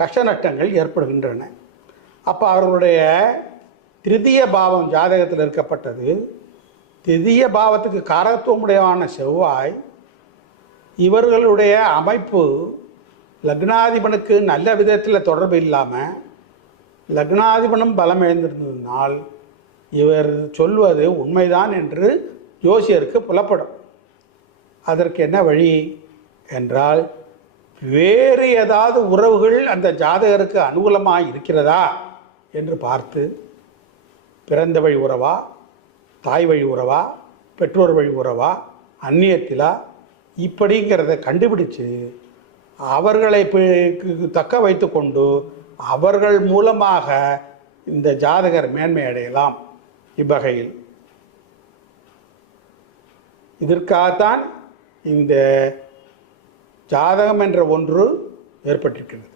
கஷ்ட நஷ்டங்கள் ஏற்படுகின்றன. அப்போ அவர்களுடைய திருதிய பாவம் ஜாதகத்தில் இருக்கப்பட்டது. திருதிய பாவத்துக்கு காரகத்துவமுடையவான செவ்வாய் இவர்களுடைய அமைப்பு லக்னாதிபனுக்கு நல்ல விதத்தில் தொடர்பு இல்லாமல் லக்னாதிபனும் பலம் எழுந்திருந்ததினால் இவர் சொல்வது உண்மைதான் என்று ஜோசியருக்கு புலப்படும். அதற்கு என்ன வழி என்றால் வேறு ஏதாவது உறவுகள் அந்த ஜாதகருக்கு அனுகூலமாக இருக்கிறதா என்று பார்த்து பிறந்த வழி உறவா தாய் வழி உறவா பெற்றோர் வழி உறவா அந்நியத்திலா இப்படிங்கிறத கண்டுபிடிச்சு அவர்களை தக்க தக்க வைத்துக்கொண்டு அவர்கள் மூலமாக இந்த ஜாதகர் மேன்மை அடையலாம் இவ்வகையில். இதற்காகத்தான் இந்த ஜாதகம் என்ற ஒன்று ஏற்பட்டிருக்கிறது.